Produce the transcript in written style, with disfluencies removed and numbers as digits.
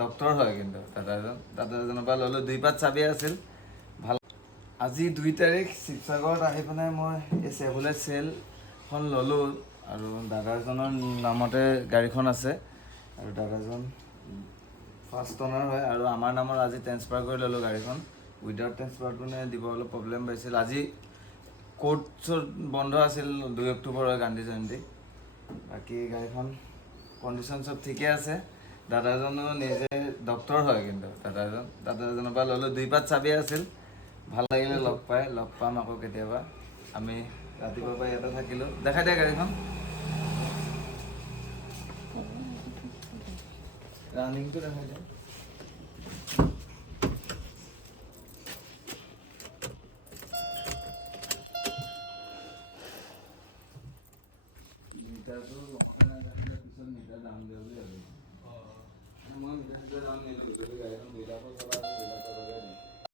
Doctor হয় কিন্তু দাদাজনৰ পৰা ল'লোঁ 2 পাত চাবি আছিল ভাল। আজি 2 তাৰিখ শিৱসাগৰত আহি পিনে মই এই চেভুলেট চেলখন ল'লোঁ আৰু দাদাজনৰ নামতে গাড়ীখন আছে আৰু দাদাজন ফাৰ্ষ্ট অনাৰ হয় আৰু আমাৰ নামত আজি ট্ৰেন্সফাৰ কৰি ল'লোঁ গাড়ীখন। উইদাউট ট্ৰেন্সফাৰটো দিব অলপ প্ৰব্লেম পাইছিল। আজি কোৰ্ট বন্ধ আছিল, 2 অক্টোবৰ হয় গান্ধী জয়ন্তী। বাকী গাড়ীখন কণ্ডিশ্যন চব ঠিকে আছে। দাদাজনো নিজে ডক্টৰ হয় কিন্তু দাদাজনৰ পৰা ল'লোঁ 2 পাত চাবি আছিল ভাল লাগিলে লগ পাম আকৌ কেতিয়াবা। আমি ৰাতিপুৱাৰ পৰা ইয়াতে থাকিলোঁ। দেখাই দিয়া গাড়ীখন। ৰানিংটো দেখাই দিয়া। মিটাৰটো পিছত মিটাৰ দাম দিয়ে বুলি ভাবিছোঁ। মই মিটাৰ যাম নিদিলোঁ যদি গাড়ীখন মিটাৰটো চলা